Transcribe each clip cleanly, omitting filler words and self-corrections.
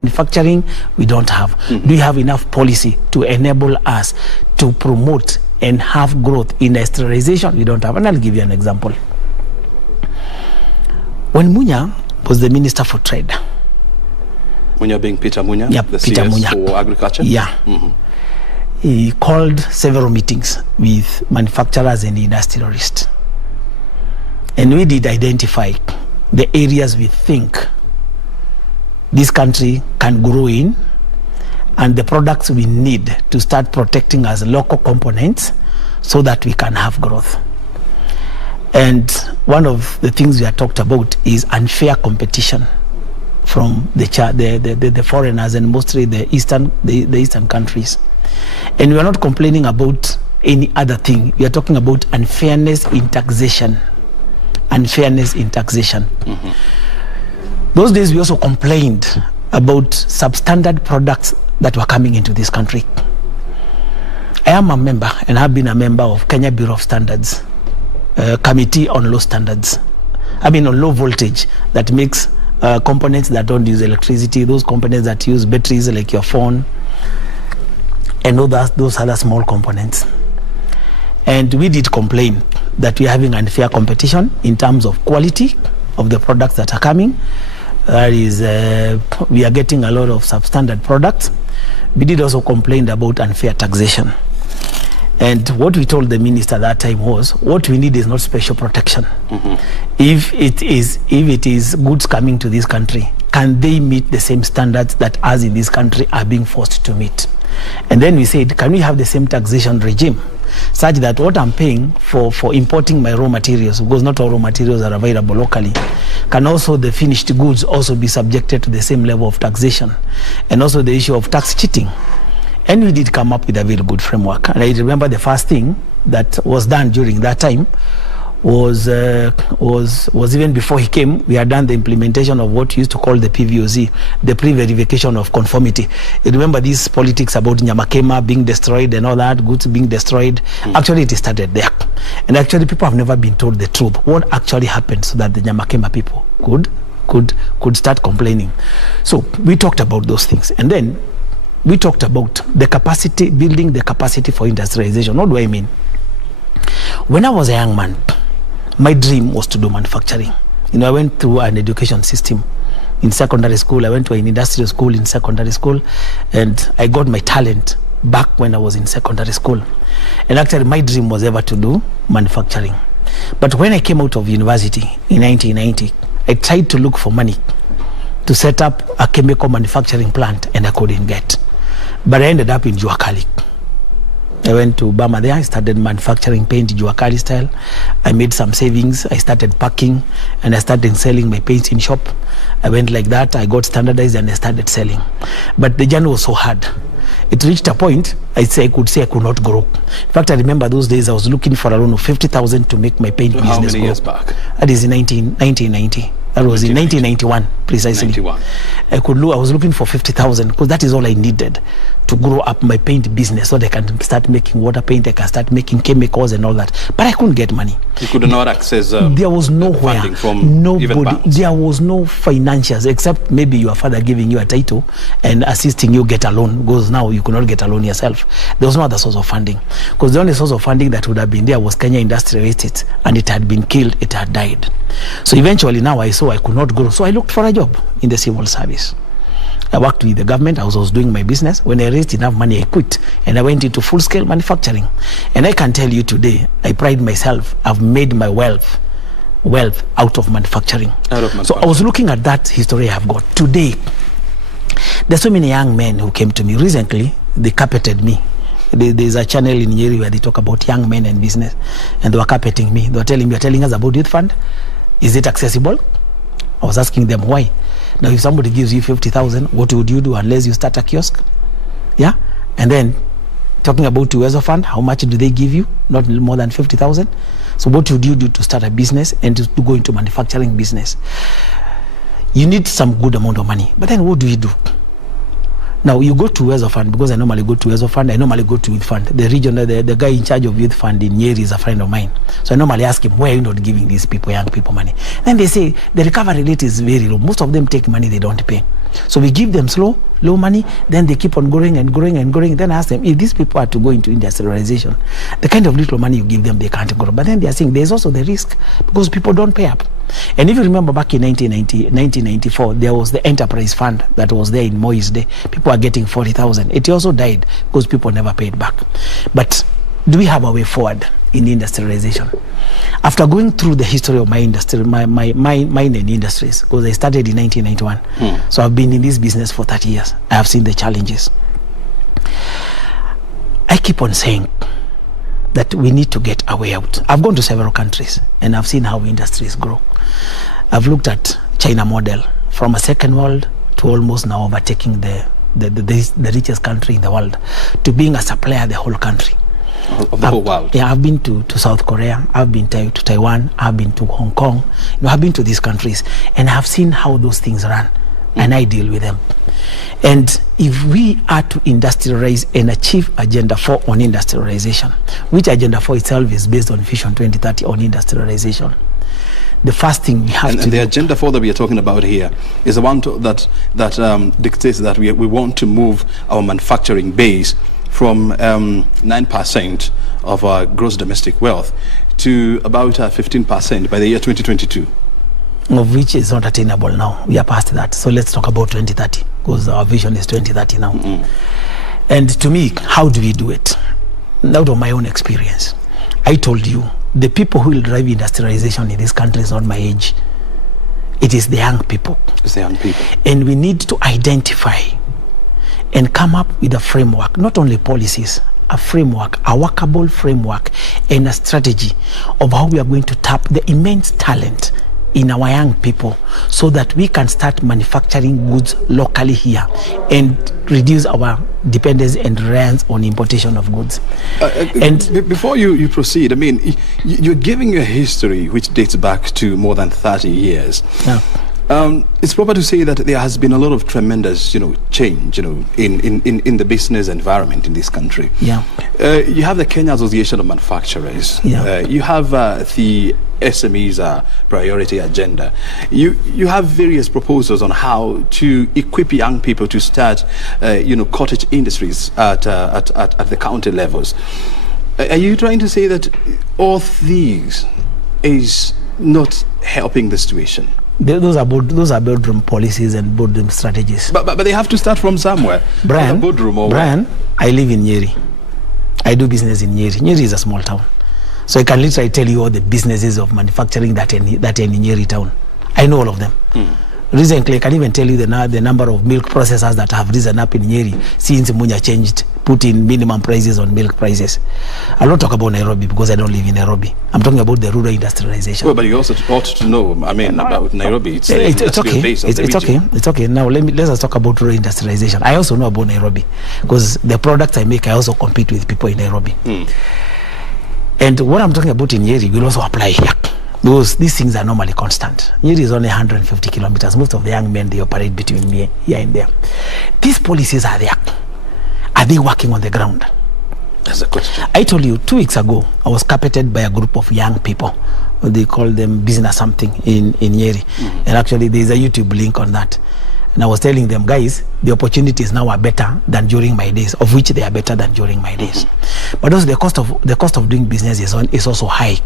Manufacturing, we don't have. Do you have enough policy to enable us to promote and have growth? Industrialization, we don't have. And I'll give you an example. When Munya was the Minister for Trade. Munya being Peter Munya? Yeah, the Peter CS Munya. For agriculture? Yeah. He called several meetings with manufacturers and industrialists. And we did identify the areas we think this country can grow in, and the products we need to start protecting as local components so that we can have growth. And one of the things we have talked about is unfair competition from the foreigners, and mostly the eastern countries. And we are not complaining about any other thing. We are talking about unfairness in taxation. Unfairness in taxation. Those days we also complained about substandard products that were coming into this country. I am a member and have been a member of Kenya Bureau of Standards, Committee on Low Standards. I mean on low voltage, that makes components that don't use electricity, those components that use batteries like your phone, and those other small components. And we did complain that we are having unfair competition in terms of quality of the products that are coming. That is, we are getting a lot of substandard products. We did also complain about unfair taxation. And what we told the minister at that time was, what we need is not special protection. If it is goods coming to this country, can they meet the same standards that us in this country are being forced to meet? And then we said, can we have the same taxation regime such that what I'm paying for importing my raw materials, because not all raw materials are available locally, can also the finished goods also be subjected to the same level of taxation? And also the issue of tax cheating. And we did come up with a very good framework. And I remember the first thing that was done during that time was even before he came, we had done the implementation of what we used to call the PVOZ, the pre-verification of conformity. You remember these politics about Nyamakema being destroyed and all that, goods being destroyed. Actually, it started there. And actually, people have never been told the truth. What actually happened so that the Nyamakema people could start complaining. So we talked about those things. And then we talked about the capacity, building the capacity for industrialization. What do I mean? When I was a young man, my dream was to do manufacturing. You know, I went through an education system in secondary school. I went to an industrial school in secondary school, and I got my talent back when I was in secondary school. And actually, my dream was ever to do manufacturing. But when I came out of university in 1990, I tried to look for money to set up a chemical manufacturing plant, and I couldn't get. But I ended up in Juakali. I went to Bama there. I started manufacturing paint Juakali style. I made some savings. I started packing, and I started selling my paints in shop. I went like that. I got standardized, and I started selling. But the journey was so hard. It reached a point I could say I could not grow. In fact, I remember those days I was looking for a loan of 50,000 to make my paint business grow. How many years back? That is in 1990. That was in 1991, precisely. 91. I was looking for 50,000 because that is all I needed to grow up my paint business so that I can start making water paint, I can start making chemicals and all that. But I couldn't get money. You could not access there was nowhere, funding from nobody. There was no financials except maybe your father giving you a title and assisting you get a loan, because now you could not get a loan yourself. There was no other source of funding, because the only source of funding that would have been there was Kenya Industrialist, and it had been killed, it had died. So eventually now I saw I could not grow, so I looked for a job in the civil service. I worked with the government. I was doing my business. When I raised enough money, I quit and I went into full-scale manufacturing. And I can tell you today, I pride myself, I've made my wealth out of manufacturing. So I was looking at that history I have got. Today, there's so many young men who came to me. Recently, they carpeted me. There's a channel in Nyeri where they talk about young men and business, and they were carpeting me. They were telling us about youth fund. Is it accessible? I was asking them why. Now, if somebody gives you 50,000, what would you do unless you start a kiosk? Yeah? And then, talking about Uwezo Fund, how much do they give you? Not more than 50,000. So what would you do to start a business and to go into manufacturing business? You need some good amount of money. But then what do you do? Now, you go to Uwezo Fund, because I normally go to Uwezo Fund, I normally go to Youth Fund. The regional, the guy in charge of Youth Fund in Nyeri is a friend of mine. So I normally ask him, why are you not giving these people, young people, money? Then they say, the recovery rate is very low. Most of them take money they don't pay. So we give them low money, then they keep on growing and growing and growing. Then I ask them, if these people are to go into industrialization, the kind of little money you give them, they can't grow. But then they are saying there's also the risk because people don't pay up. And if you remember back in 1994, there was the enterprise fund that was there in Moi's day. People are getting 40,000. It also died because people never paid back. But do we have a way forward in industrialization? After going through the history of my industry, my and industries, because I started in 1991, so I've been in this business for 30 years. I have seen the challenges. I keep on saying that we need to get our way out. I've gone to several countries and I've seen how industries grow. I've looked at China model from a second world to almost now overtaking the richest country in the world, to being a supplier the whole country. Of the whole world. Yeah, I've been to South Korea, I've been to Taiwan, I've been to Hong Kong, I've been to these countries, and I've seen how those things run, and I deal with them. And if we are to industrialize and achieve Agenda 4 on industrialization, which Agenda 4 itself is based on Vision 2030 on industrialization, the first thing we have to and the Agenda 4 that we are talking about here is the one that dictates that we want to move our manufacturing base from 9% of our gross domestic wealth to about 15% by the year 2022. Of which is not attainable now. We are past that. So let's talk about 2030, because our vision is 2030 now. And to me, how do we do it? Out of my own experience, I told you, the people who will drive industrialization in this country is not my age. It is the young people. It's the young people. And we need to identify and come up with a framework, not only policies, a framework, a workable framework, and a strategy of how we are going to tap the immense talent in our young people so that we can start manufacturing goods locally here and reduce our dependence and reliance on importation of goods. And before you proceed, I mean, you're giving a history which dates back to more than 30 years. Yeah. It's proper to say that there has been a lot of tremendous, change, in the business environment in this country. Yeah. You have the Kenya Association of Manufacturers. Yeah. You have the SMEs priority agenda. You have various proposals on how to equip young people to start, cottage industries at the county levels. Are you trying to say that all these is not helping the situation? Those are boardroom policies and boardroom strategies. But they have to start from somewhere. Brian, I live in Nyeri. I do business in Nyeri. Nyeri is a small town. So I can literally tell you all the businesses of manufacturing that are in Nyeri town. I know all of them. Recently, I can even tell you the number of milk processors that have risen up in Nyeri since Munya changed, put in minimum prices on milk prices. I'll not talk about Nairobi because I don't live in Nairobi. I'm talking about the rural industrialization. Well, but you also ought to know, about Nairobi. It's okay. It's okay. Now let's talk about rural industrialization. I also know about Nairobi because the products I make, I also compete with people in Nairobi. And what I'm talking about in Nyeri will also apply here. Because these things are normally constant. Nyeri is only 150 kilometers. Most of the young men, they operate between here and there. These policies are there. Are they working on the ground? That's the question. I told you 2 weeks ago, I was carpeted by a group of young people. They call them business something in Nyeri. And actually, there's a YouTube link on that. And I was telling them, guys, the opportunities now are better than during my days, of which they are better than during my days. But also the cost of doing business is also high,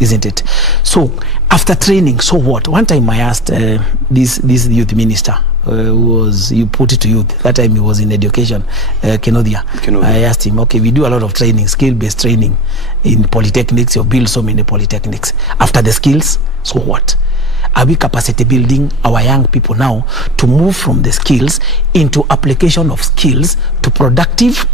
isn't it? So after training, so what? One time I asked this youth minister, you put it to youth, that time he was in education, Kenodia. I asked him, okay, we do a lot of training, skill-based training in polytechnics. You build so many polytechnics. After the skills, so what? Are we capacity building our young people now to move from the skills into application of skills to productive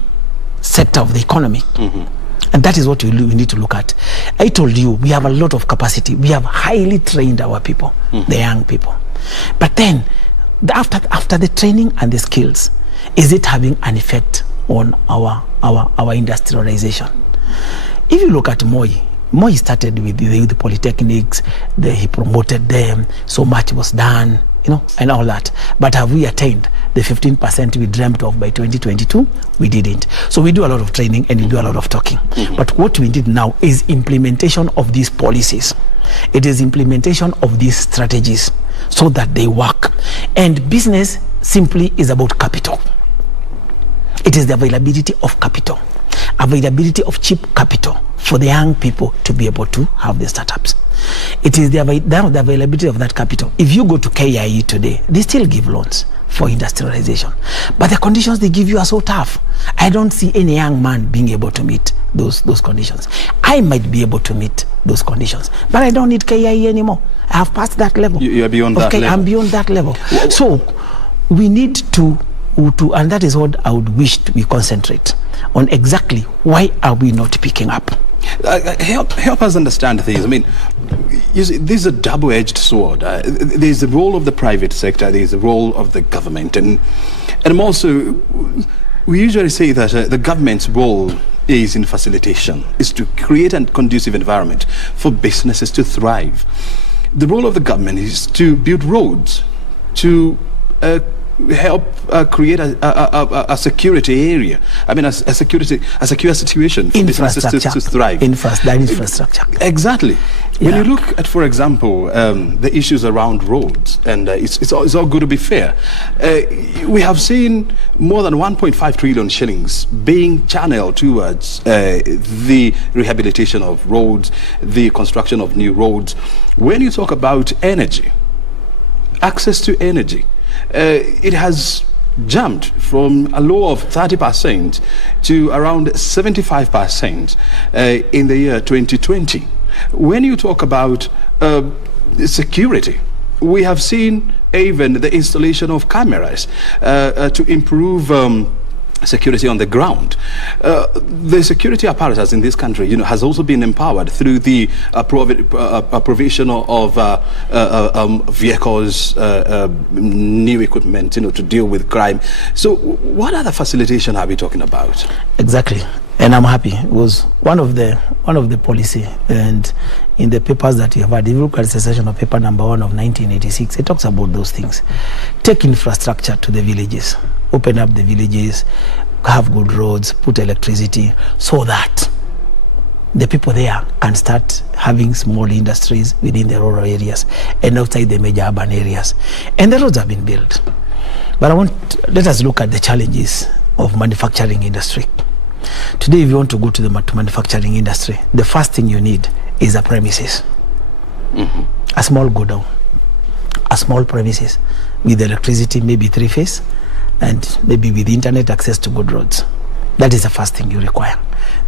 sector of the economy? And that is what we need to look at. I told you, we have a lot of capacity. We have highly trained our people, the young people. But then, after the training and the skills, is it having an effect on our industrialization? If you look at Moi started with the polytechnics, he promoted them, so much was done, and all that. But have we attained the 15% we dreamt of by 2022? We didn't. So we do a lot of training and we do a lot of talking. But what we need now is implementation of these policies. It is implementation of these strategies so that they work. And business simply is about capital. It is the availability of capital, availability of cheap capital for the young people to be able to have the startups. It is the availability of that capital. If you go to KIE today, they still give loans for industrialization, but the conditions they give you are so tough. I don't see any young man being able to meet those conditions. I might be able to meet those conditions, but I don't need KIE anymore. I have passed that level. You are beyond that level. I'm beyond that level. So we need to, and that is what I would wish we concentrate on. Exactly why are we not picking up? Help us understand things. I mean, you see, this is a double-edged sword. There's the role of the private sector, there's the role of the government, and also, we usually say that the government's role is in facilitation, is to create a conducive environment for businesses to thrive. The role of the government is to build roads, to help create a security area. I mean, a secure situation for businesses to thrive. Infrastructure. Exactly. When you look at, for example, the issues around roads, and it's all good to be fair, we have seen more than 1.5 trillion shillings being channeled towards the rehabilitation of roads, the construction of new roads. When you talk about energy, access to energy, it has jumped from a low of 30% to around 75% in the year 2020. When you talk about security, we have seen even the installation of cameras to improve security on the ground. The security apparatus in this country, has also been empowered through the provision of vehicles, new equipment, to deal with crime. So, what other facilitation are we talking about? Exactly, and I'm happy. It was one of the policy, and in the papers that you have had, if you look at the session of paper number 1 of 1986, it talks about those things. Take infrastructure to the villages. Open up the villages, have good roads, put electricity, so that the people there can start having small industries within the rural areas and outside the major urban areas. And the roads have been built. But let us look at the challenges of manufacturing industry. Today, if you want to go to the manufacturing industry, the first thing you need is a premises. Mm-hmm. A small godown, a small premises with electricity, maybe 3-phase, and maybe with internet access to good roads. That is the first thing you require.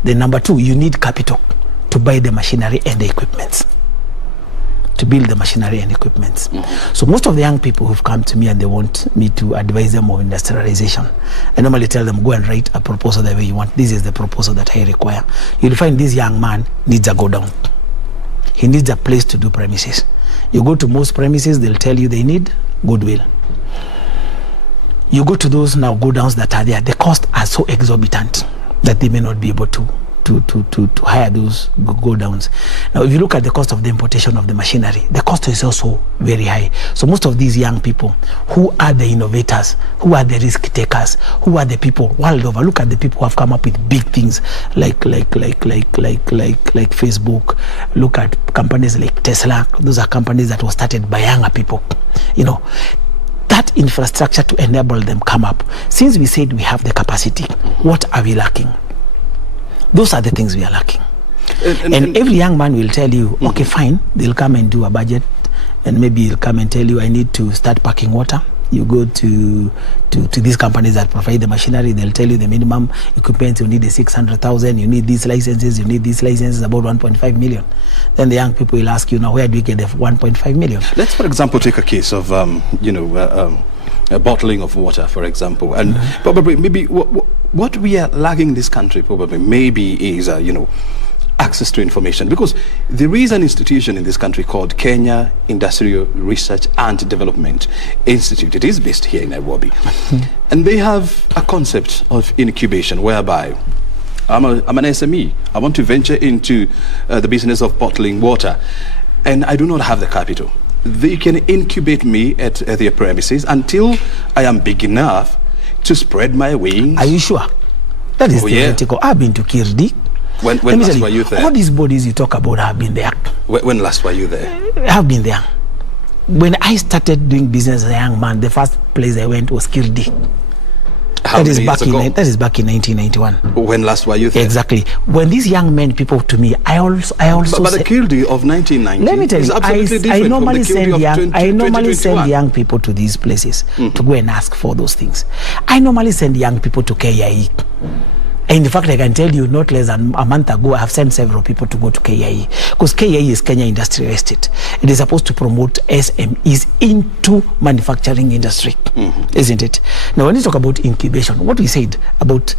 Then number 2, you need capital to buy the machinery and the equipment, to build the machinery and equipment. Mm-hmm. So most of the young people who've come to me and they want me to advise them of industrialization, I normally tell them, go and write a proposal the way you want. This is the proposal that I require. You'll find this young man needs a godown. He needs a place to do premises. You go to most premises, they'll tell you they need goodwill. You go to those now go downs that are there, the costs are so exorbitant that they may not be able to hire those go downs. Now, if you look at the cost of the importation of the machinery, the cost is also very high. So most of these young people, who are the innovators, who are the risk takers, who are the people world over, look at the people who have come up with big things like Facebook. Look at companies like Tesla. Those are companies that were started by younger people. That infrastructure to enable them come up. Since we said we have the capacity, what are we lacking? Those are the things we are lacking. And every young man will tell you, okay, fine, they'll come and do a budget, and maybe he'll come and tell you, I need to start packing water. You go to these companies that provide the machinery, they'll tell you the minimum equipment, you need 600,000, you need these licenses, about 1.5 million. Then the young people will ask you, now where do you get the 1.5 million? Let's, for example, take a case of, a bottling of water, for example. And probably, maybe, what we are lacking in this country, probably, maybe is, access to information, because there is an institution in this country called Kenya Industrial Research and Development Institute. It is based here in Nairobi, and they have a concept of incubation whereby I'm an SME. I want to venture into the business of bottling water, and I do not have the capital. They can incubate me at their premises until I am big enough to spread my wings. Are you sure? That is theoretical. I've been to Kirdi. When last were you there? All these bodies you talk about have been there. When last were you there? Have been there. when I started doing business as a young man, the first place I went was Kirdi. That is back in 1991. When last were you there? Exactly. When these young men, people to me, I also. But the Kildi of 1990. Let me tell you, I normally send young people to these places to go and ask for those things. I normally send young people to KIE. In fact, I can tell you, not less than a month ago, I have sent several people to go to KIE, because KIE is Kenya Industrial Estate. It is supposed to promote SMEs into manufacturing industry, isn't it? Now, when you talk about incubation, what we said about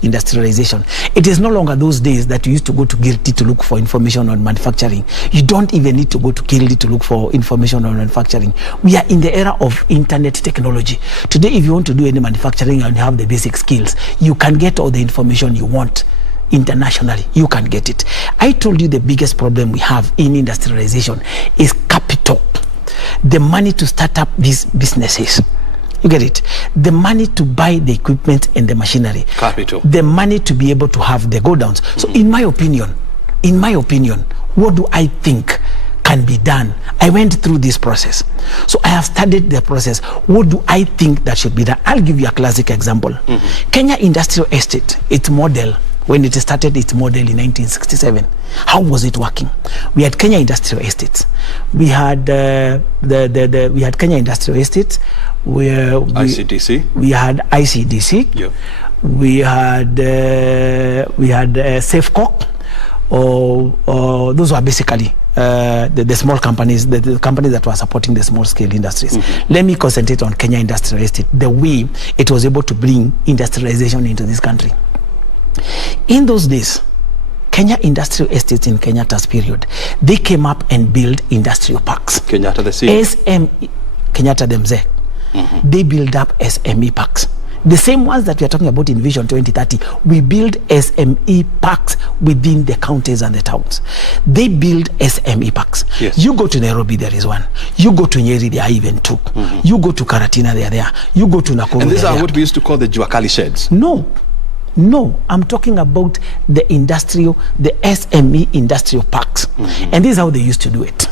industrialization, it is no longer those days that you used to go to Girti to look for information on manufacturing. You don't even need to go to Kildi to look for information on manufacturing. We are in the era of internet technology. Today, if you want to do any manufacturing and you have the basic skills, you can get all the information you want internationally. You can get it. I told you the biggest problem we have in industrialization is capital. The money to start up these businesses. You get it? The money to buy the equipment and the machinery. Capital. The money to be able to have the go downs. So in my opinion, what do I think can be done? I went through this process. So I have studied the process. What do I think that should be done? I'll give you a classic example. Kenya Industrial Estate, its model, when it started its model in 1967, how was it working? We had Kenya Industrial Estates. We had we had Kenya Industrial Estates, where ICDC. We had ICDC. Yeah. We had Safeco, or those were basically the small companies, the companies that were supporting the small scale industries. Let me concentrate on Kenya Industrial Estate, the way it was able to bring industrialization into this country. In those days, Kenya Industrial Estates in Kenyatta's period, they came up and built industrial parks. Kenyatta the C. Kenyatta the Mzee. They build up SME parks. The same ones that we are talking about in Vision 2030, we build SME parks within the counties and the towns. They build SME parks. Yes. You go to Nairobi, there is one. You go to Nyeri, there are even two. You go to Karatina, they are there. You go to Nakuru. And these are what we used to call the Juakali sheds. No, I'm talking about the SME industrial parks. And this is how they used to do it.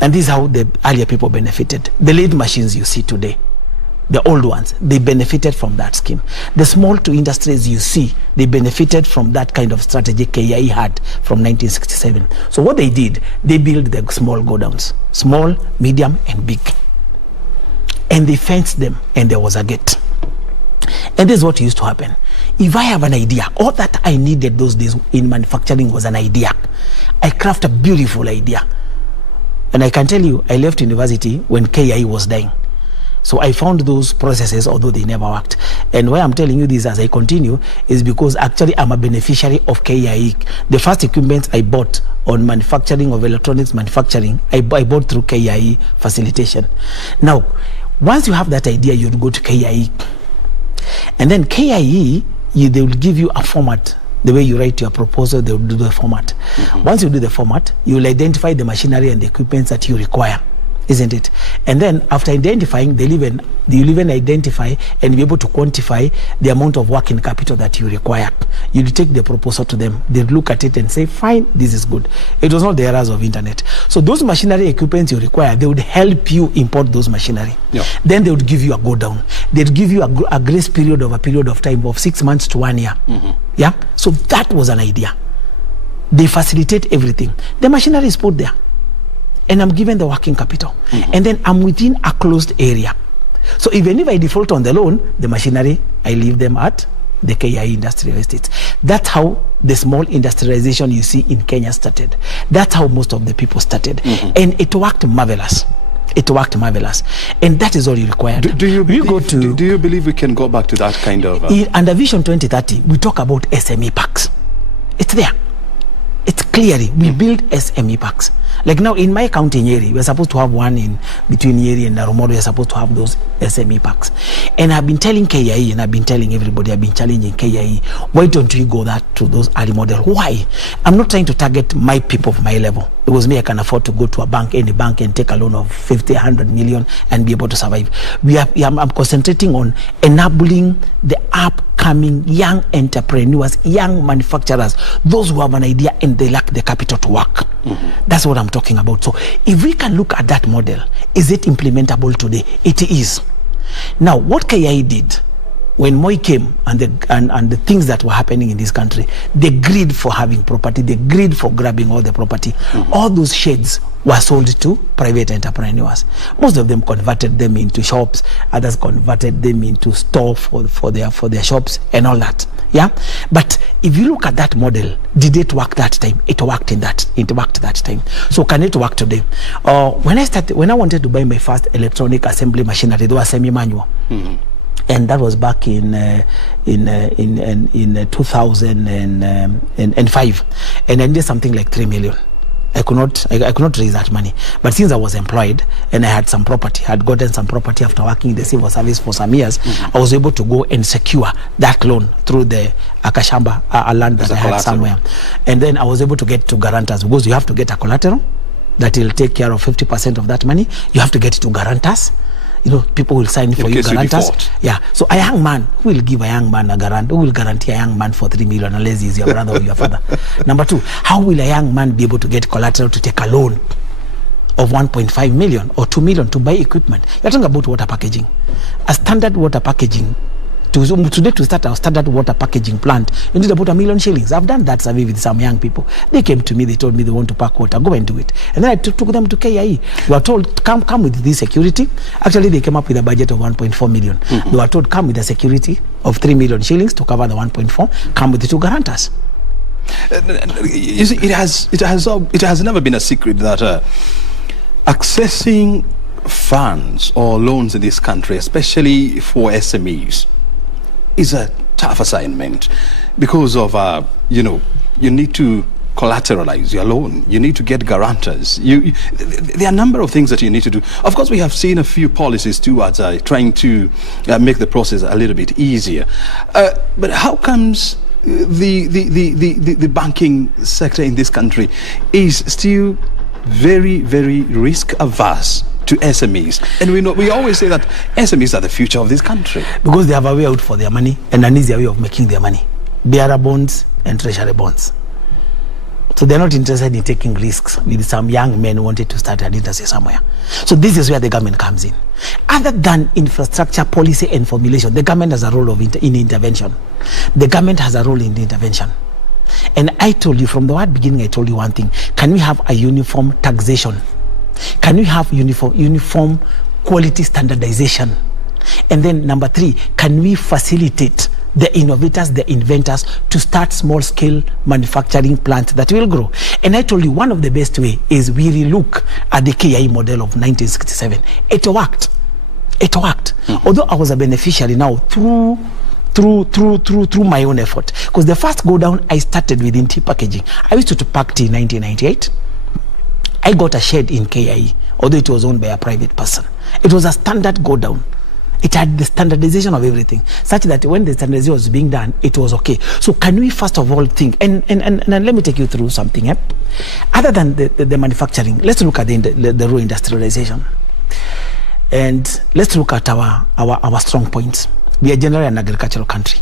And this is how the earlier people benefited. The lathe machines you see today, the old ones, they benefited from that scheme. The small to industries you see, they benefited from that kind of strategy KIE had from 1967. So what they did, they built the small go-downs, small, medium, and big. And they fenced them, and there was a gate. And this is what used to happen. If I have an idea, all that I needed those days in manufacturing was an idea. I craft a beautiful idea. And I can tell you, I left university when KIE was dying. So I found those processes, although they never worked. And why I'm telling you this as I continue is because actually I'm a beneficiary of KIE. The first equipment I bought on manufacturing of electronics manufacturing, I bought through KIE facilitation. Now, once you have that idea, you'd go to KIE. And then KIE, they will give you a format. The way you write your proposal, they will do the format. Once you do the format, you will identify the machinery and the equipment that you require, isn't it? And then after identifying, you'll even identify and be able to quantify the amount of working capital that you require. You'll take the proposal to them. They'll look at it and say, fine, this is good. It was not the errors of internet. So those machinery equipments you require, they would help you import those machinery. Yeah. Then they would give you a go down. They'd give you a grace period of time of 6 months to 1 year. Yeah. So that was an idea. They facilitate everything. The machinery is put there. And I'm given the working capital. And then I'm within a closed area. So even if I default on the loan, the machinery, I leave them at the KIE Industrial Estates. That's how the small industrialization you see in Kenya started. That's how most of the people started. And it worked marvelous. It worked marvelous. And that is all you require. Do you believe we can go back to that kind of... Under Vision 2030, we talk about SME parks. It's there. It's clearly, we build SME parks. Like now in my county, Nyeri, we're supposed to have one in between Nyeri and Narumoro. We're supposed to have those SME parks. And I've been telling KIE, and I've been telling everybody, I've been challenging KIE, why don't we go that to those early model? Why? I'm not trying to target my people of my level. Because me, I can afford to go to a bank, any bank, and take a loan of 50, 100 million and be able to survive. I'm concentrating on enabling the upcoming young entrepreneurs, young manufacturers, those who have an idea and they lack the capital to work. That's what I'm I'm talking about. So if we can look at that model, is it implementable today? It is. Now, what KI did when Moi came and the things that were happening in this country, the greed for having property, the greed for grabbing all the property, all those sheds were sold to private entrepreneurs. Most of them converted them into shops, others converted them into store for their shops and all that. Yeah, but if you look at that model, did it work that time? It worked that time. So can it work today? When I wanted to buy my first electronic assembly machinery, they were semi-manual. And that was back in 2005, and I needed something like 3 million. I could not raise that money. But since I was employed and I had some property, had gotten some property after working in the civil service for some years, I was able to go and secure that loan through the Akashamba land that I had somewhere. And then I was able to get to guarantors, because you have to get a collateral that will take care of 50% of that money. You have to get it to guarantors. You know, people will sign for you guarantors. Yeah. So a young man, who will give a young man a guarantee? Who will guarantee a young man for 3 million unless he's your brother or your father? Number two, how will a young man be able to get collateral to take a loan of 1.5 million or 2 million to buy equipment? You're talking about water packaging. A standard water packaging, today to start our standard water packaging plant, you need about 1 million shillings. I've done that survey with some young people. They came to me, they told me they want to pack water, go and do it. And then I took them to KIE. We were told, come with this security. Actually, they came up with a budget of 1.4 million. They were told, come with a security of 3 million shillings to cover the 1.4, come with the 2 guarantors. You see, it has never been a secret that accessing funds or loans in this country, especially for SMEs, is a tough assignment because of you need to collateralize your loan, you need to get guarantors, there are a number of things that you need to do. Of course, we have seen a few policies towards trying to make the process a little bit easier, but how comes the banking sector in this country is still very, very risk averse to SMEs? And we always say that SMEs are the future of this country. Because they have a way out for their money and an easier way of making their money. Bearer bonds and treasury bonds. So they're not interested in taking risks with some young men who wanted to start an industry somewhere. So this is where the government comes in. Other than infrastructure, policy and formulation, the government has a role in intervention. The government has a role in the intervention. And I told you from the word beginning, I told you one thing. Can we have a uniform taxation? Can we have uniform quality standardization? And then number 3, can we facilitate the innovators, the inventors to start small-scale manufacturing plants that will grow? And I told you one of the best way is we relook at the KI model of 1967. It worked. It worked. Although I was a beneficiary now through my own effort. Because the first go down I started within tea packaging. I used to pack tea in 1998. I got a shed in KIE, although it was owned by a private person. It was a standard go down. It had the standardization of everything, such that when the standardization was being done, it was okay. So can we first of all think, and let me take you through something. Other than the manufacturing, let's look at the raw industrialization. And let's look at our strong points. We are generally an agricultural country,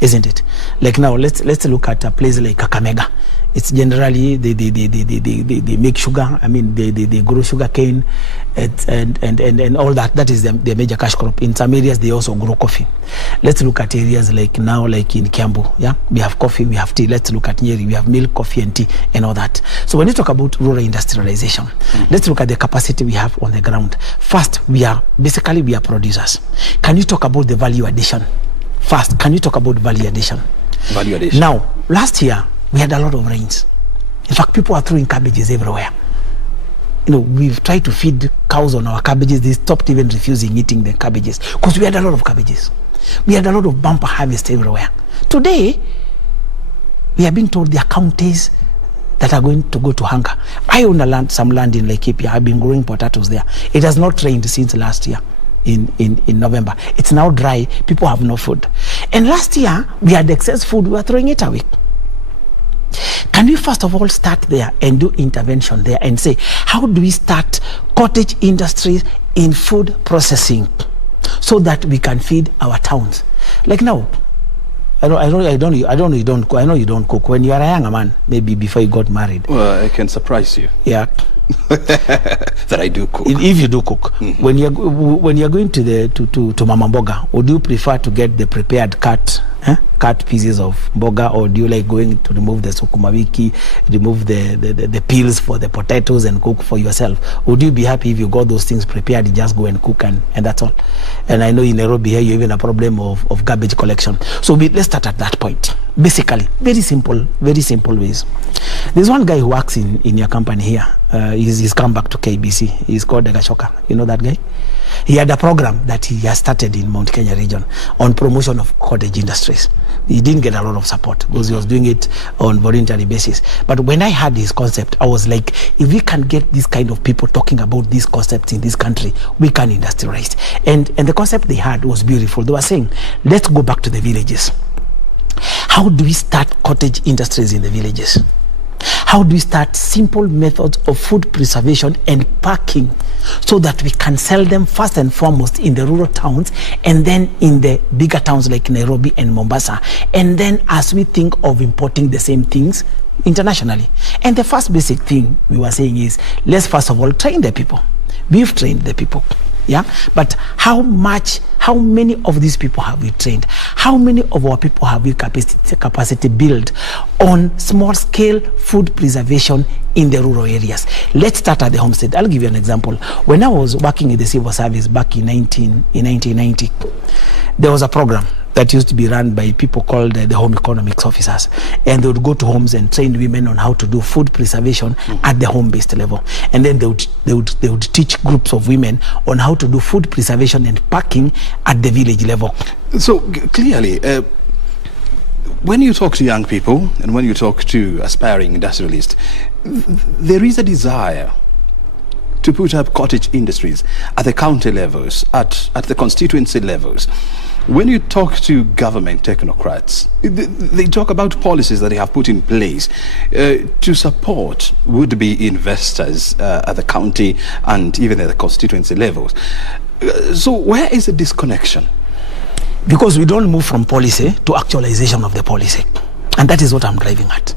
isn't it? Like now, let's look at a place like Kakamega. It's generally they make sugar. I mean, they grow sugar cane and all that. That is their major cash crop. In some areas, they also grow coffee. Let's look at areas like now, like in Kiambu. Yeah, we have coffee, we have tea. Let's look at Nyeri. We have milk, coffee, and tea, and all that. So when you talk about rural industrialization, let's look at the capacity we have on the ground. First, we are producers. Can you talk about the value addition? First, can you talk about value addition? Value addition. Now, last year, we had a lot of rains. In fact, people are throwing cabbages everywhere. You know, we've tried to feed cows on our cabbages. They stopped even refusing eating the cabbages because we had a lot of cabbages. We had a lot of bumper harvest everywhere. Today, we are being told there are counties that are going to go to hunger. I own some land in Laikipia. I've been growing potatoes there. It has not rained since last year. In November. It's now dry. People have no food. And last year, we had excess food. We were throwing it away. Can we first of all start there and do intervention there and say, how do we start cottage industries in food processing so that we can feed our towns? Like now, I know you don't cook. I know you don't cook. When you are a younger man, maybe before you got married. Well, I can surprise you. Yeah. That I do cook. If you do cook, when you're going to Mama Mboga, would you prefer to get the prepared cut pieces of mboga, or do you like going to remove the sukuma wiki, remove the peels for the potatoes and cook for yourself? Would you be happy if you got those things prepared, you just go and cook and that's all? And I know in Nairobi here you even a problem of garbage collection. So let's start at that point. Basically, very simple ways. There's one guy who works in your company here. He's come back to KBC. He's called Gashoka. You know that guy? He had a program that he has started in Mount Kenya region on promotion of cottage industries. He didn't get a lot of support because he was doing it on voluntary basis. But when I had his concept, I was like, if we can get this kind of people talking about these concepts in this country, we can industrialize. And the concept they had was beautiful. They were saying, let's go back to the villages. How do we start cottage industries in the villages? How do we start simple methods of food preservation and packing so that we can sell them first and foremost in the rural towns and then in the bigger towns like Nairobi and Mombasa, and then as we think of importing the same things internationally? And the first basic thing we were saying is, let's first of all train the people. We've trained the people. Yeah, but how many of these people have we trained? How many of our people have we capacity built on small scale food preservation in the rural areas? Let's start at the homestead. I'll give you an example. When I was working in the civil service back in 1990, there was a program that used to be run by people called the home economics officers, and they would go to homes and train women on how to do food preservation at the home-based level, and then they would teach groups of women on how to do food preservation and packing at the village level. So clearly, when you talk to young people and when you talk to aspiring industrialists, there is a desire to put up cottage industries at the county levels, at the constituency levels. When you talk to government technocrats, they talk about policies that they have put in place to support would-be investors at the county and even at the constituency levels. So where is the disconnection? Because we don't move from policy to actualization of the policy. And that is what I'm driving at.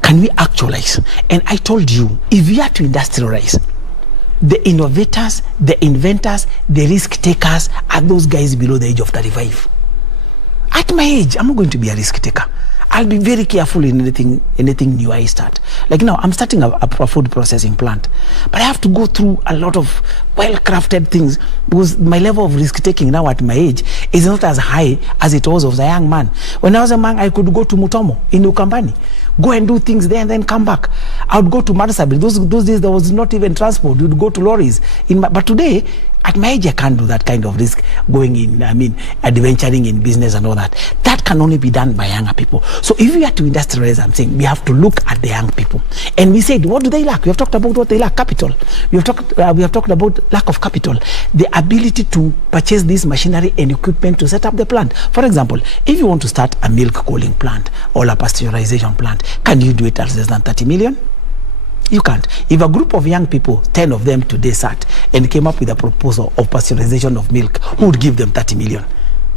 Can we actualize? And I told you, if we are to industrialize, the innovators, the inventors, the risk takers are those guys below the age of 35. At my age, I'm not going to be a risk taker. I'll be very careful in anything new I start. Like now, I'm starting a food processing plant, but I have to go through a lot of well-crafted things because my level of risk taking now at my age is not as high as it was as a young man. When I was a man, I could go to Mutomo in Ukambani, go and do things there and then come back. I would go to Marsabit. Those days there was not even transport. You would go to lorries. But today, at my age, I can't do that kind of risk going in, adventuring in business and all that. That can only be done by younger people. So if we are to industrialize, I'm saying we have to look at the young people. And we said, what do they lack? We have talked about what they lack, capital. We have talked about lack of capital, the ability to purchase this machinery and equipment to set up the plant. For example, if you want to start a milk cooling plant or a pasteurization plant, can you do it at less than 30 million? You can't. If a group of young people, 10 of them today sat and came up with a proposal of pasteurization of milk, who would give them 30 million?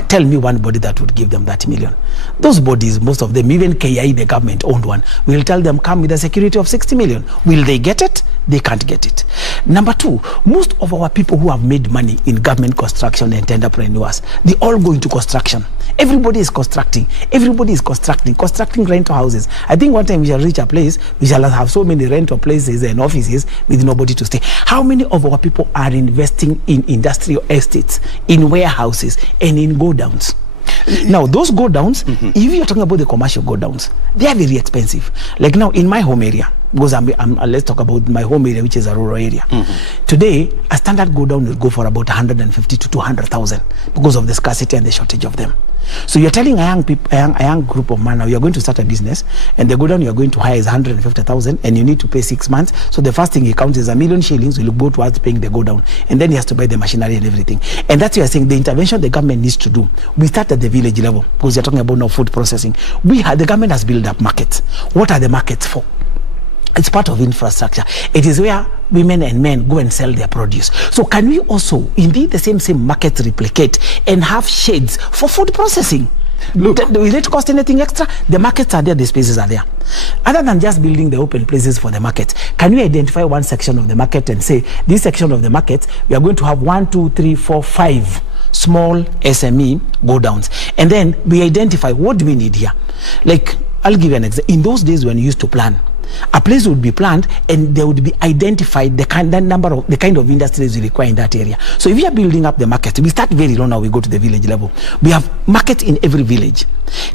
Tell me one body that would give them 30 million. Those bodies, most of them, even KI, the government owned one, will tell them come with a security of 60 million. Will they get it? They can't get it. Number two, most of our people who have made money in government construction and entrepreneurs, they all go into construction. Everybody is constructing. Everybody is constructing rental houses. I think one time we shall reach a place, we shall have so many rental places and offices with nobody to stay. How many of our people are investing in industrial estates, in warehouses, and in go-downs? Now, those go-downs, if you're talking about the commercial go-downs, they are very expensive. Like now, in my home area, because let's talk about my home area, which is a rural area. Today, a standard go-down will go for about 150 to 200,000 because of the scarcity and the shortage of them. So you're telling a young group of men now you're going to start a business, and the go-down you're going to hire is 150,000, and you need to pay 6 months. So the first thing he counts is 1 million shillings will go towards paying the go-down, and then he has to buy the machinery and everything. And that's what you're saying, the intervention the government needs to do. We start at the village level because you're talking about now food processing. The government has built up markets. What are the markets for? It's part of infrastructure. It is where women and men go and sell their produce. So can we also, indeed, the same markets replicate and have sheds for food processing? Look, will it cost anything extra? The markets are there, the spaces are there. Other than just building the open places for the market, can we identify one section of the market and say, this section of the market, we are going to have 1, 2, 3, 4, 5 small SME go downs, and then we identify what do we need here. Like, I'll give you an example. In those days when you used to plan, a place would be planned and there would be identified the kind of industries you require in that area. So if you are building up the market, we start very low now, we go to the village level. We have markets in every village.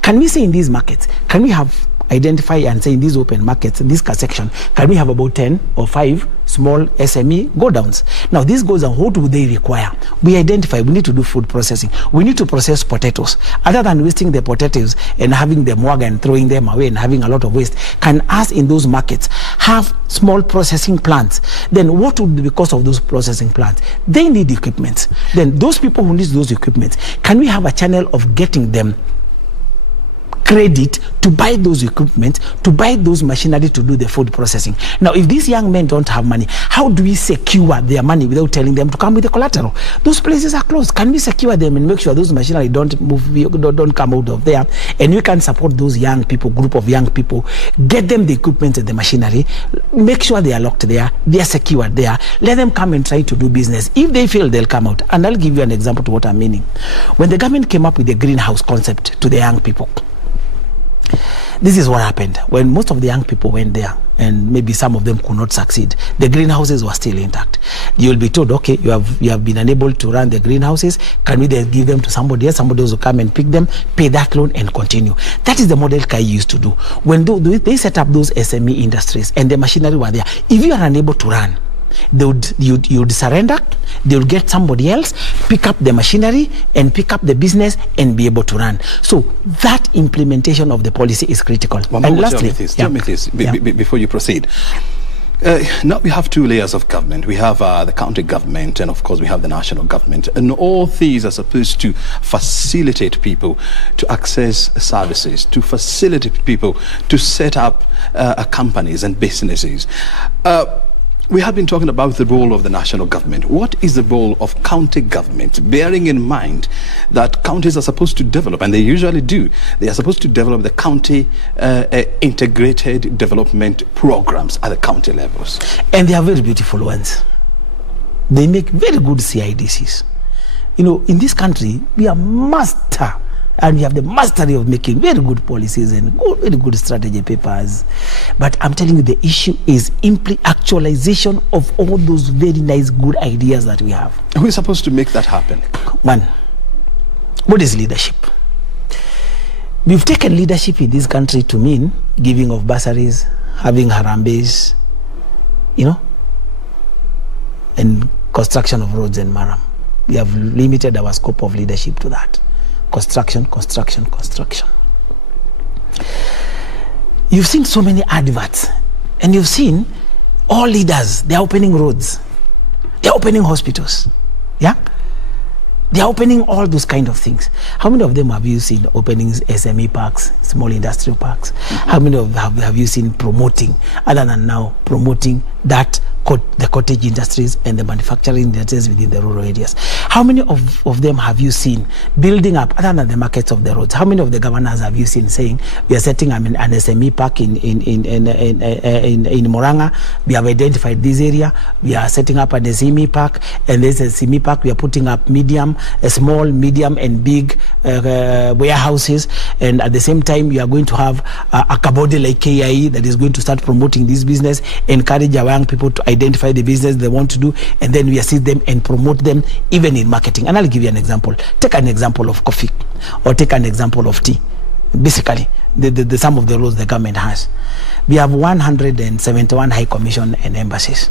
Can we say in these markets, can we have identify and say in these open markets, in this section, can we have about 10 or 5 small SME go downs? Now this goes on, what do they require? We identify, we need to do food processing. We need to process potatoes. Other than wasting the potatoes and having them wag and throwing them away and having a lot of waste, can us in those markets have small processing plants? Then what would be the cost of those processing plants? They need equipment. Then those people who need those equipment, can we have a channel of getting them credit to buy those equipment, to buy those machinery to do the food processing? Now, if these young men don't have money, how do we secure their money without telling them to come with the collateral? Those places are closed. Can we secure them and make sure those machinery don't move, don't come out of there? And we can support those young people, group of young people, get them the equipment and the machinery, make sure they are locked there, they are secured there, let them come and try to do business. If they fail, they'll come out. And I'll give you an example to what I'm meaning. When the government came up with the greenhouse concept to the young people, this is what happened. When most of the young people went there, and maybe some of them could not succeed, the greenhouses were still intact. You will be told, okay, you have been unable to run the greenhouses. Can we then give them to somebody else? Somebody else will come and pick them, pay that loan, and continue. That is the model KAI used to do. When they set up those SME industries and the machinery were there, if you are unable to run, you'd surrender, they will get somebody else, pick up the machinery and pick up the business and be able to run. So that implementation of the policy is critical. And lastly, tell me this before you proceed. Now we have 2 layers of government. We have the county government, and of course we have the national government, and all these are supposed to facilitate people to access services, to facilitate people to set up companies and businesses. We have been talking about the role of the national government. What is the role of county government, bearing in mind that counties are supposed to develop, and they usually do, they are supposed to develop the county integrated development programs at the county levels? And they are very beautiful ones. They make very good CIDCs. You know, in this country, we are master, and we have the mastery of making very good policies and very good strategy papers. But I'm telling you, the issue is actualization of all those very nice, good ideas that we have. Who is supposed to make that happen? One, what is leadership? We've taken leadership in this country to mean giving of bursaries, having harambees, you know, and construction of roads and maram. We have limited our scope of leadership to that. Construction. You've seen so many adverts, and you've seen all leaders, they're opening roads, they're opening hospitals, yeah? They're opening all those kind of things. How many of them have you seen opening SME parks, small industrial parks? Mm-hmm. How many have you seen promoting, other than now promoting that the cottage industries and the manufacturing industries within the rural areas? How many of them have you seen building up, other than the markets of the roads? How many of the governors have you seen saying, we are setting an SME park in Moranga, we have identified this area, we are setting up an SME park, and there's a SME park, we are putting up small, medium, and big warehouses, and at the same time, we are going to have a kabode like KIE that is going to start promoting this business, encourage our young people to identify the business they want to do, and then we assist them and promote them even in marketing. And I'll give you an example. Take an example of coffee, or take an example of tea. Basically, the some of the roles the government has. We have 171 high commission and embassies.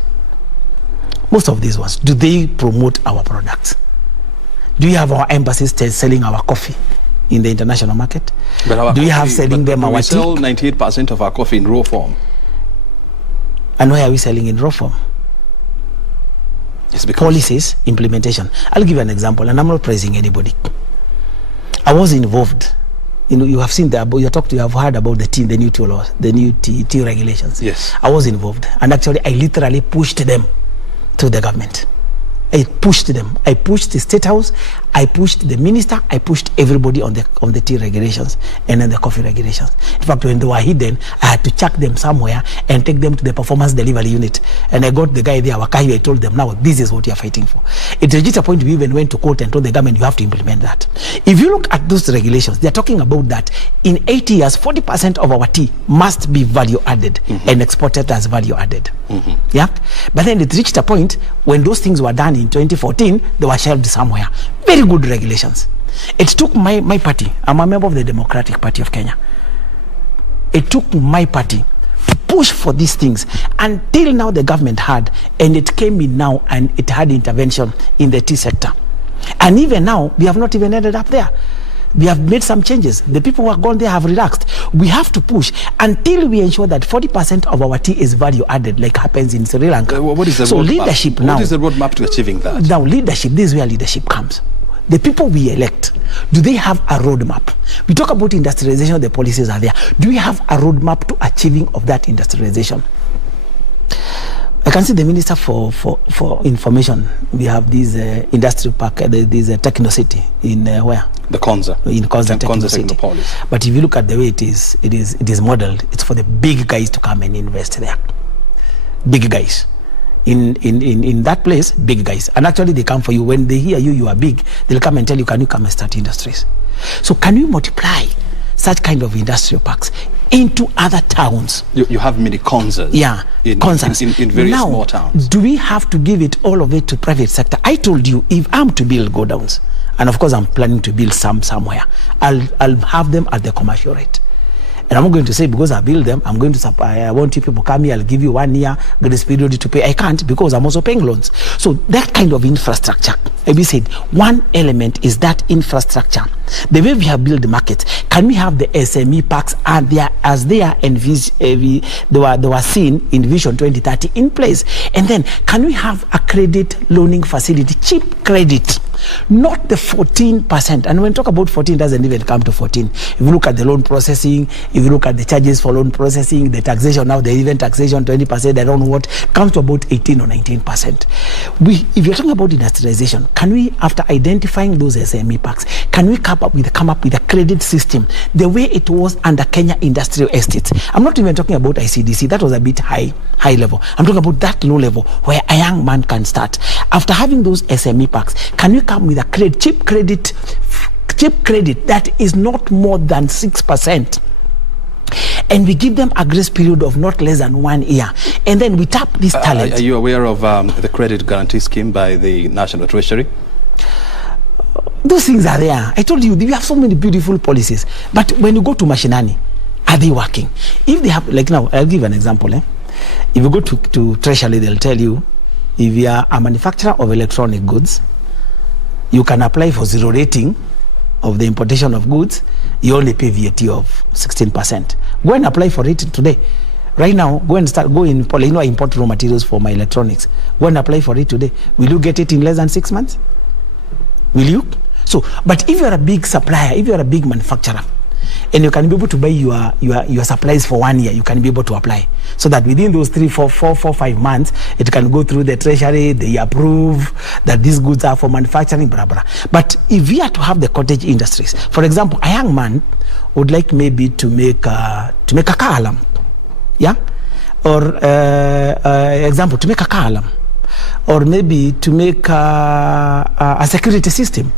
Most of these ones, do they promote our products? Do you have our embassies selling our coffee in the international market? Do you have selling them our tea? We sell 98% of our coffee in raw form. And why are we selling in raw form? It's because policies, implementation. I'll give you an example, and I'm not praising anybody. I was involved. You know, you have seen that, you have heard about the new tea laws, the new tea regulations. Yes. I was involved, and actually, I literally pushed them to the government. I pushed them. I pushed the State House. I pushed the minister, I pushed everybody on the tea regulations and then the coffee regulations. In fact, when they were hidden, I had to chuck them somewhere and take them to the performance delivery unit. And I got the guy there, Wakahi, I told them, now this is what you are fighting for. It reached a point we even went to court and told the government, you have to implement that. If you look at those regulations, they are talking about that in 8 years, 40% of our tea must be value added and exported as value added. Yeah, but then it reached a point when those things were done in 2014, they were shelved somewhere. Very good regulations. It took my party, I'm a member of the Democratic Party of Kenya. It took my party to push for these things until now the government had, and it came in now and it had intervention in the tea sector. And even now, we have not even ended up there. We have made some changes. The people who are gone there have relaxed. We have to push until we ensure that 40% of our tea is value added, like happens in Sri Lanka. What is the so roadmap? Leadership now. What is the roadmap to achieving that? Now leadership, this is where leadership comes. The people we elect, do they have a roadmap? We talk about industrialization, the policies are there. Do we have a roadmap to achieving of that industrialization? I can see the Minister for Information. We have this industrial park, this Techno City in where? The Konza. In Konza Techno City. Technopolis. But if you look at the way it is modeled, it's for the big guys to come and invest there. Big guys. In that place, big guys. And actually they come for you. When they hear you are big, they'll come and tell you, can you come and start industries? So can we multiply such kind of industrial parks into other towns? You have many Konzas. Yeah, Konzas. In various now, small towns. Do we have to give it all of it to private sector? I told you, if I'm to build go downs, and of course I'm planning to build somewhere, I'll have them at the commercial rate. And I'm not going to say because I build them, I'm going to supply, I want you people come here, I'll give you 1 year grace period to pay. I can't because I'm also paying loans. So that kind of infrastructure, we said, one element is that infrastructure. The way we have built the market, can we have the SME parks and they were seen in Vision 2030 in place? And then can we have a credit loaning facility, cheap credit, not the 14%. And when we talk about 14, it doesn't even come to 14. If you look at the loan processing, if you look at the charges for loan processing, the taxation, now the even taxation 20%, I don't know what, comes to about 18 or 19%. If you're talking about industrialization, can we, after identifying those SME parks, can we come up with a credit system the way it was under Kenya Industrial Estates? I'm not even talking about ICDC, that was a bit high level. I'm talking about that low level where a young man can start. After having those SME parks, can we come with a cheap credit that is not more than 6%? And we give them a grace period of not less than 1 year. And then we tap this talent. Are you aware of the credit guarantee scheme by the National Treasury? Those things are there. I told you, we have so many beautiful policies. But when you go to Mashinani, are they working? If they have, like now, I'll give an example. If you go to Treasury, they'll tell you, if you are a manufacturer of electronic goods, you can apply for 0 rating of the importation of goods. You only pay VAT of 16%. Go and apply for it today. Right now, go and import raw materials for my electronics. Go and apply for it today. Will you get it in less than 6 months? Will you? So, but if you're a big supplier, if you're a big manufacturer, and you can be able to buy your supplies for 1 year, you can be able to apply. So that within those 3, 4, 5 months, it can go through the treasury, they approve that these goods are for manufacturing, blah, blah. But if we are to have the cottage industries, for example, a young man would like maybe to make a car alarm. Yeah? Or, example, to make a car alarm. Or maybe to make a security system.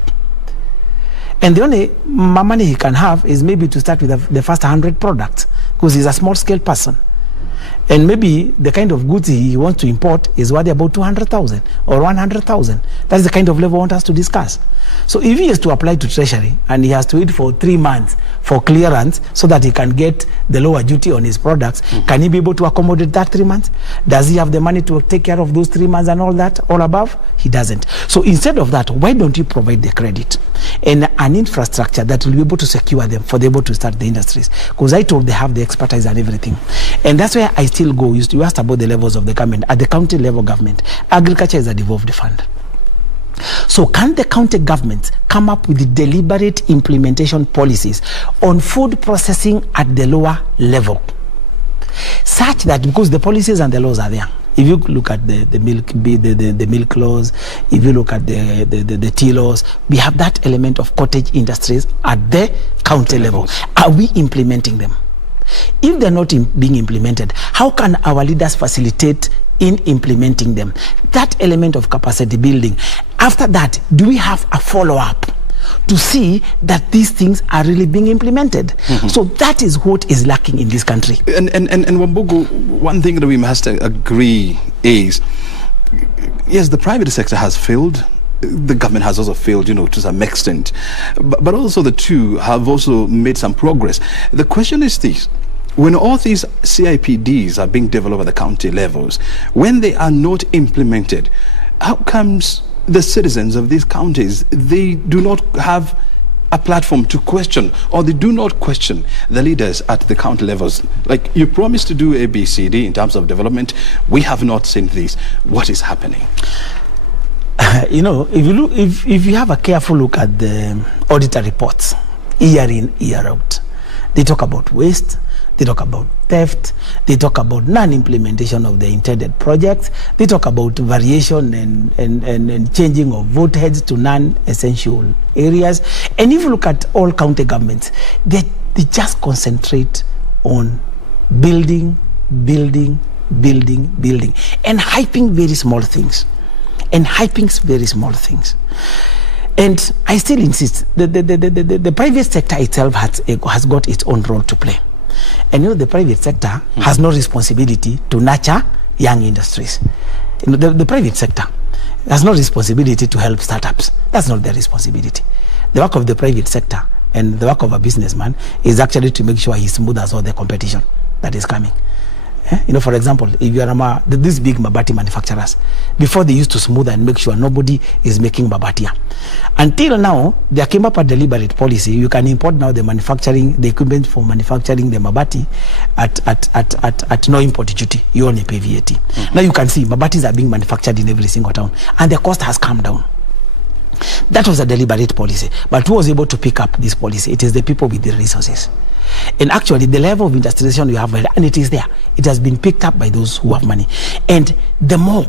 And the only money he can have is maybe to start with the first 100 products, because he's a small scale person. And maybe the kind of goods he wants to import is worth about 200,000 or 100,000. That's the kind of level I want us to discuss. So if he has to apply to Treasury and he has to wait for 3 months for clearance so that he can get the lower duty on his products, can he be able to accommodate that 3 months? Does he have the money to take care of those 3 months and all that, all above? He doesn't. So instead of that, why don't you provide the credit and an infrastructure that will be able to secure them for them able to start the industries? Because I told they have the expertise and everything. And that's where I still go. You asked about the levels of the government. At the county level government, agriculture is a devolved fund. So can the county governments come up with the deliberate implementation policies on food processing at the lower level, such that, because the policies and the laws are there, If you look at the milk laws, if you look at the tea laws, we have that element of cottage industries at the county level. Are we implementing them? If they're not being implemented, how can our leaders facilitate in implementing them? That element of capacity building. After that, do we have a follow-up to see that these things are really being implemented? So that is what is lacking in this country. And Wambugu, one thing that we must agree is, yes, the private sector has failed. The government has also failed, to some extent. But also the two have also made some progress. The question is this: when all these CIPDs are being developed at the county levels, when they are not implemented, how comes the citizens of these counties, they do not have a platform to question, or they do not question the leaders at the county levels? Like, you promised to do ABCD in terms of development. We have not seen this. What is happening? If you have a careful look at the auditor reports, year in, year out, they talk about waste, they talk about theft, they talk about non-implementation of the intended projects, they talk about variation and changing of vote heads to non-essential areas. And if you look at all county governments, they just concentrate on building, and hyping very small things. And I still insist, the private sector itself has got its own role to play. And the private sector has no responsibility to nurture young industries. The private sector has no responsibility to help startups. That's not their responsibility. The work of the private sector and the work of a businessman is actually to make sure he smooths all the competition that is coming. For example, if you are these big mabati manufacturers, before they used to smooth and make sure nobody is making mabatia. Until now, there came up a deliberate policy. You can import now the equipment for manufacturing the mabati at no import duty. You only pay VAT. Now you can see mabatis are being manufactured in every single town, and the cost has come down. That was a deliberate policy. But who was able to pick up this policy? It is the people with the resources. And actually, the level of industrialization we have, and it is there, it has been picked up by those who have money. And the more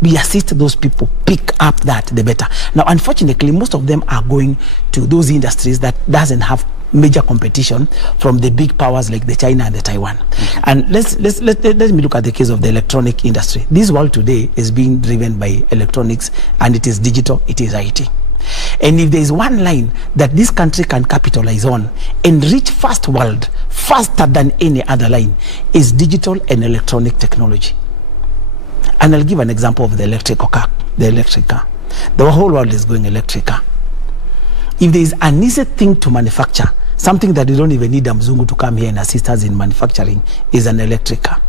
we assist those people pick up that, the better. Now, unfortunately, most of them are going to those industries that doesn't have major competition from the big powers like the China and the Taiwan. And let me look at the case of the electronic industry. This world today is being driven by electronics, and it is digital, it is IT. And if there is one line that this country can capitalize on and reach first world faster than any other line, is digital and electronic technology. And I'll give an example of the electric car. The whole world is going electric car. If there is an easy thing to manufacture, something that you don't even need a mzungu to come here and assist us in manufacturing, is an electric car.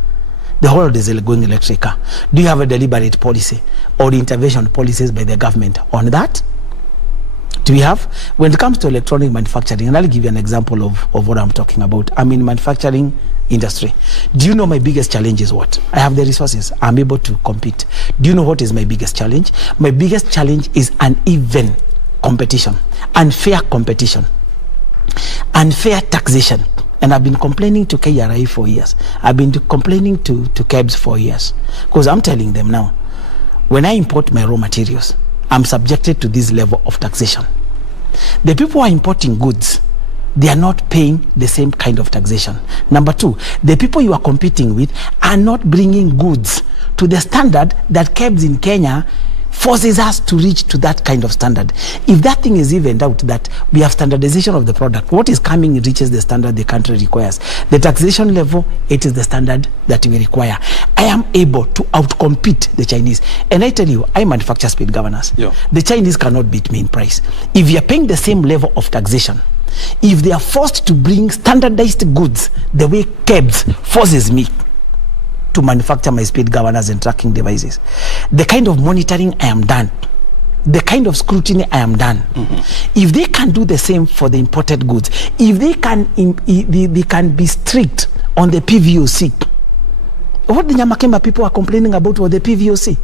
The whole world is going electric car. Do you have a deliberate policy or intervention policies by the government on that? Do we have? When it comes to electronic manufacturing, and I'll give you an example of what I'm talking about. I'm in manufacturing industry. Do you know my biggest challenge is what? I have the resources. I'm able to compete. Do you know what is my biggest challenge? My biggest challenge is uneven competition, unfair competition, unfair taxation. And I've been complaining to KRI for years. I've been complaining to KEBS for years. Because I'm telling them now, when I import my raw materials, I'm subjected to this level of taxation. The people who are importing goods, they are not paying the same kind of taxation. Number two, the people you are competing with are not bringing goods to the standard that KEBS in Kenya forces us to reach to that kind of standard. If that thing is evened out, that we have standardization of the product, what is coming reaches the standard the country requires. The taxation level, it is the standard that we require. I am able to outcompete the Chinese. And I tell you, I manufacture speed governors. Yeah. The Chinese cannot beat me in price. If you're paying the same level of taxation, if they are forced to bring standardized goods the way KEBS forces me to manufacture my speed governors and tracking devices, the kind of monitoring I am done, the kind of scrutiny I am done. If they can do the same for the imported goods, if they can be strict on the PVOC, what the Nyamakemba people are complaining about was the PVOC.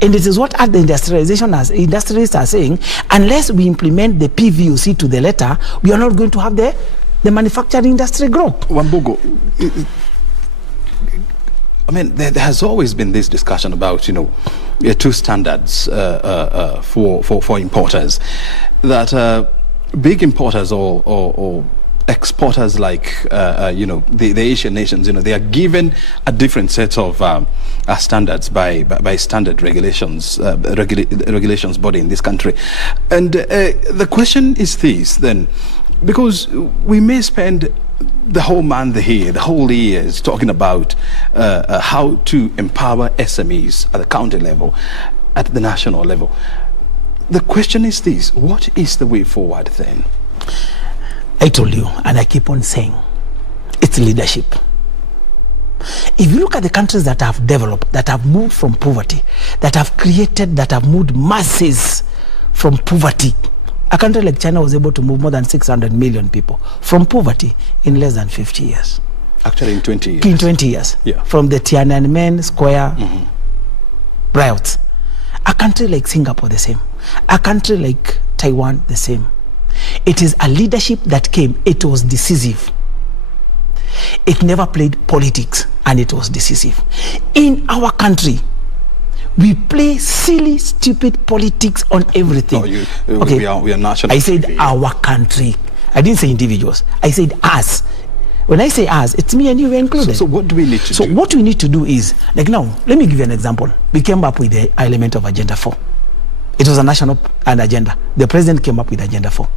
And it is what the industrialists are saying, unless we implement the PVOC to the letter, we are not going to have the manufacturing industry grow. Wambugu, I mean, there has always been this discussion about, two standards for importers. That big importers or exporters like, the Asian nations, they are given a different set of standards by standard regulations, regulations body in this country. And the question is this, then, because we may spend the whole month here, the whole years talking about how to empower SMEs at the county level, at the national level. The question is this: what is the way forward then? I told you, and I keep on saying, it's leadership. If you look at the countries that have developed, that have moved from poverty, that have created, that have moved masses from poverty, a country like China was able to move more than 600 million people from poverty in less than 50 years. Actually, in 20 years. In 20 years. Yeah. From the Tiananmen Square riots. A country like Singapore, the same. A country like Taiwan, the same. It is a leadership that came. It was decisive. It never played politics, and it was decisive. In our country, we play silly, stupid politics on everything. No, okay. we are national. I said our country. I didn't say individuals. I said us. When I say us, it's me and you included. So what do we need to do? So what we need to do is, like now, let me give you an example. We came up with the element of Agenda 4. It was a national agenda. The president came up with Agenda 4.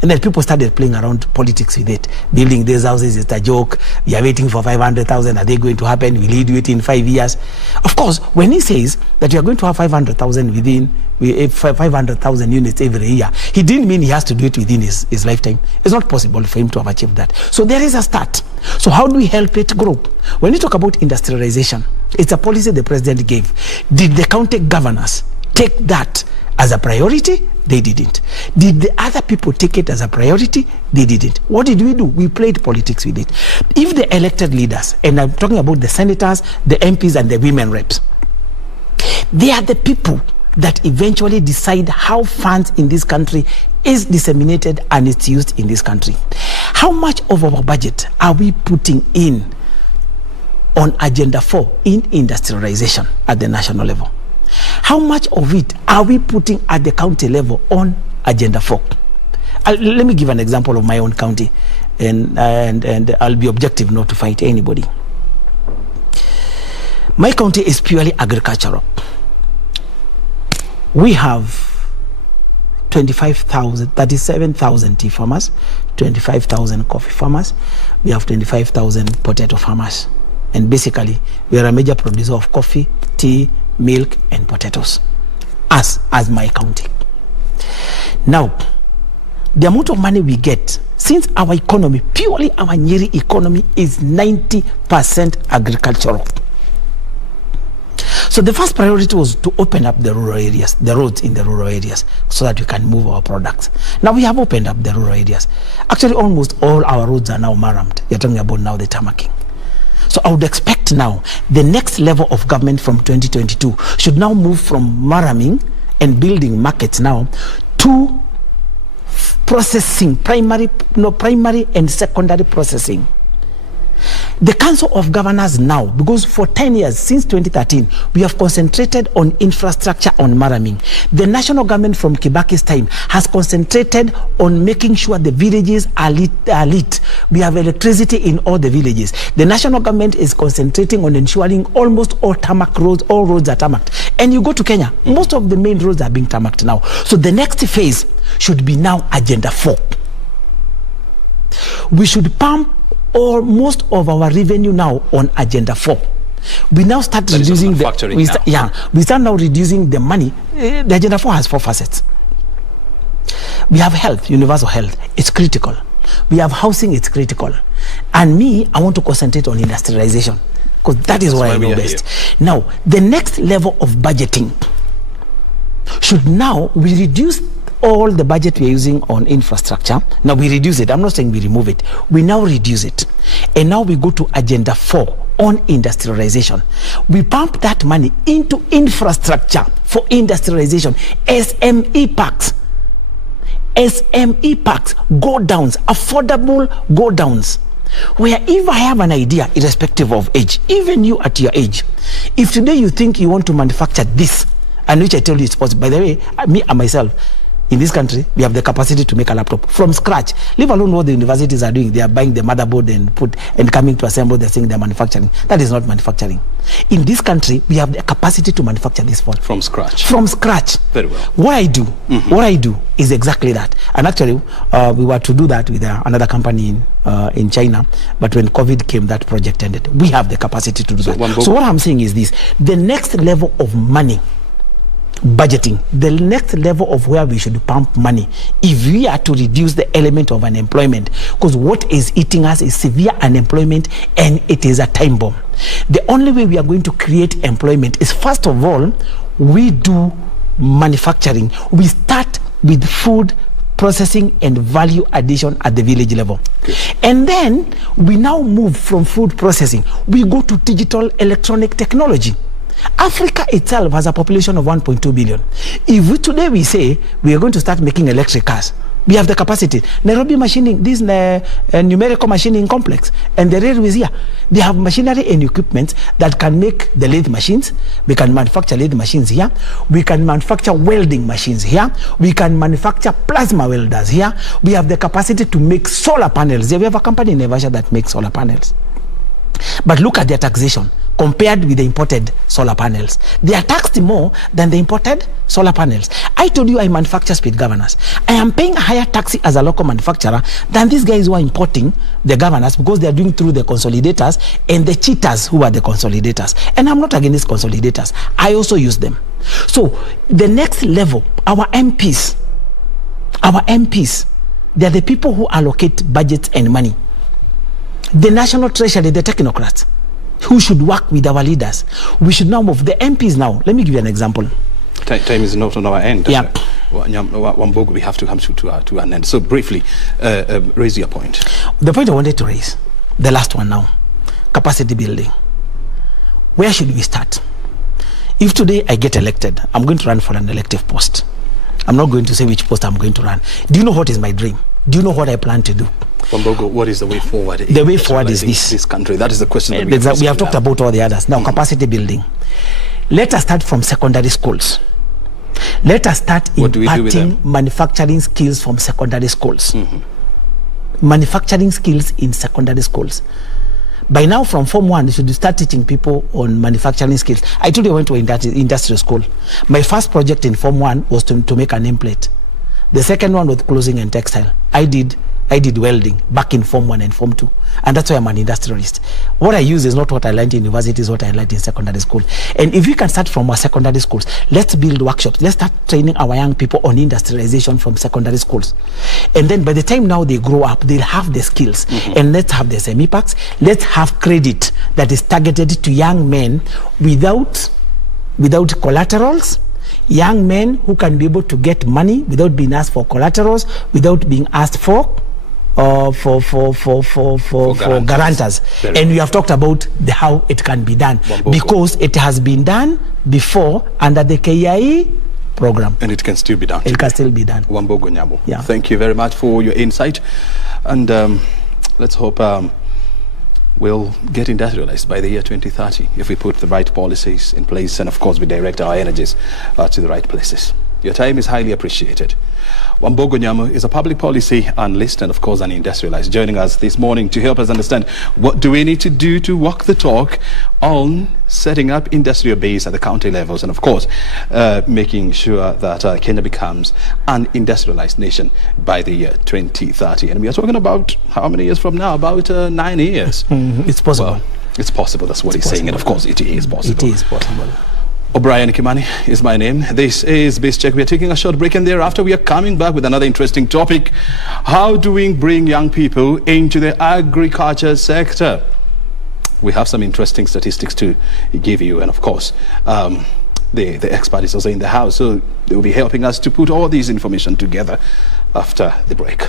And then people started playing around politics with it. Building these houses is a joke. We are waiting for 500,000. Are they going to happen? Will he do it in 5 years? Of course, when he says that we are going to have 500,000 500,000 units every year, he didn't mean he has to do it within his lifetime. It's not possible for him to have achieved that. So there is a start. So how do we help it grow? When you talk about industrialization, it's a policy the president gave. Did the county governors take that as a priority? They didn't. Did the other people take it as a priority? They didn't. What did we do? We played politics with it. If the elected leaders, and I'm talking about the senators, the MPs, and the women reps, they are the people that eventually decide how funds in this country is disseminated and it's used in this country. How much of our budget are we putting in on Agenda 4 in industrialization at the national level? How much of it are we putting at the county level on Agenda 4? Let me give an example of my own county, and I'll be objective, not to fight anybody. My county is purely agricultural. We have 37,000 tea farmers, 25,000 coffee farmers. We have 25,000 potato farmers. And basically, we are a major producer of coffee, tea, milk, and potatoes, as my county. Now, the amount of money we get, since our economy, purely our Nyeri economy, is 90% agricultural. So the first priority was to open up the rural areas, the roads in the rural areas, so that we can move our products. Now we have opened up the rural areas. Actually, almost all our roads are now marramed. You're talking about now the tarmacking. So I would expect now the next level of government from 2022 should now move from marraming and building markets now to processing, primary and secondary processing. The Council of Governors now, because for 10 years, since 2013, we have concentrated on infrastructure on marraming. The national government from Kibaki's time has concentrated on making sure the villages are lit. We have electricity in all the villages. The national government is concentrating on ensuring almost all tarmac roads, all roads are tarmacked. And you go to Kenya, most of the main roads are being tarmacked now. So the next phase should be now Agenda 4. We should pump most of our revenue now on Agenda 4. We now start reducing we start now reducing the money. The Agenda 4 has 4 facets. We have health, universal health. It's critical. We have housing. It's critical. And me, I want to concentrate on industrialization, because that is what I know best. Now, the next level of budgeting should now we reduce all the budget we are using on infrastructure. Now we reduce it. I'm not saying we remove it. We now reduce it. And now we go to Agenda 4 on industrialization. We pump that money into infrastructure for industrialization. SME parks. SME parks, go downs, affordable go downs. where if I have an idea, irrespective of age, even you at your age, if today you think you want to manufacture this, and which I tell you it's possible. By the way, me and myself, in this country, we have the capacity to make a laptop from scratch. Leave alone what the universities are doing. They are buying the motherboard and coming to assemble the thing they're manufacturing. That is not manufacturing. In this country, we have the capacity to manufacture this phone. From scratch. From scratch. Very well. What I do is exactly that. And actually, we were to do that with another company in China. But when COVID came, that project ended. We have the capacity to do that. So what I'm saying is this. The next level of money, budgeting, the next level of where we should pump money, if we are to reduce the element of unemployment, because what is eating us is severe unemployment, and it is a time bomb. The only way we are going to create employment is, first of all, we do manufacturing. We start with food processing and value addition at the village level. Okay. And then we now move from food processing, we go to digital electronic technology. Africa itself has a population of 1.2 billion. If today we say we are going to start making electric cars, we have the capacity. Nairobi machining, this numerical machining complex, and the railways here, they have machinery and equipment that can make the lathe machines. We can manufacture lathe machines here. We can manufacture welding machines here. We can manufacture plasma welders here. We have the capacity to make solar panels. We have a company in Nevada that makes solar panels. But look at their taxation compared with the imported solar panels. They are taxed more than the imported solar panels. I told you I manufacture speed governors. I am paying a higher tax as a local manufacturer than these guys who are importing the governors, because they are doing through the consolidators and the cheaters who are the consolidators. And I'm not against consolidators. I also use them. So the next level, our MPs, they are the people who allocate budgets and money. The National Treasury, the technocrats, who should work with our leaders. We should now move. The MPs now, let me give you an example. Time is not on our end. Yeah. Wambugu, we have to come to an end. So briefly, raise your point. The point I wanted to raise, the last one now, capacity building. Where should we start? If today I get elected, I'm going to run for an elective post. I'm not going to say which post I'm going to run. Do you know what is my dream? Do you know what I plan to do? Wambugu, what is the way forward? The way forward is this country. That is the question. That we have talked about all the others. Now, capacity building. Let us start from secondary schools. Let us start imparting manufacturing skills from secondary schools. Manufacturing skills in secondary schools. By now, from Form 1, you should start teaching people on manufacturing skills. I told you I went to industrial school. My first project in Form 1 was to make a nameplate. The second one was clothing and textile. I did welding back in Form 1 and Form 2. And that's why I'm an industrialist. What I use is not what I learned in university, is what I learned in secondary school. And if we can start from our secondary schools, let's build workshops. Let's start training our young people on industrialization from secondary schools. And then by the time now they grow up, they'll have the skills. And let's have the semi-packs. Let's have credit that is targeted to young men without collaterals. Young men who can be able to get money without being asked for collaterals, without being asked for guarantors. And we have talked about how it can be done, because it has been done before under the KIE program. And it can still be done. It can still be done. Wambugu Nyamu. Yeah. Thank you very much for your insight. And let's hope we'll get industrialized by the year 2030 if we put the right policies in place, and of course we direct our energies to the right places. Your time is highly appreciated. Wambugu Nyamu is a public policy analyst and of course an industrialist, joining us this morning to help us understand what do we need to do to walk the talk on setting up industrial base at the county levels, and of course making sure that Kenya becomes an industrialized nation by the year 2030. And we are talking about how many years from now? About 9 years. It's possible. Well, it's possible. That's what he's saying, and of course it is possible. It is possible. O'Brien Kimani is my name. This is Base Check. We are taking a short break, and thereafter we are coming back with another interesting topic. How do we bring young people into the agriculture sector? We have some interesting statistics to give you, and of course the expert is also in the house, so they will be helping us to put all this information together after the break.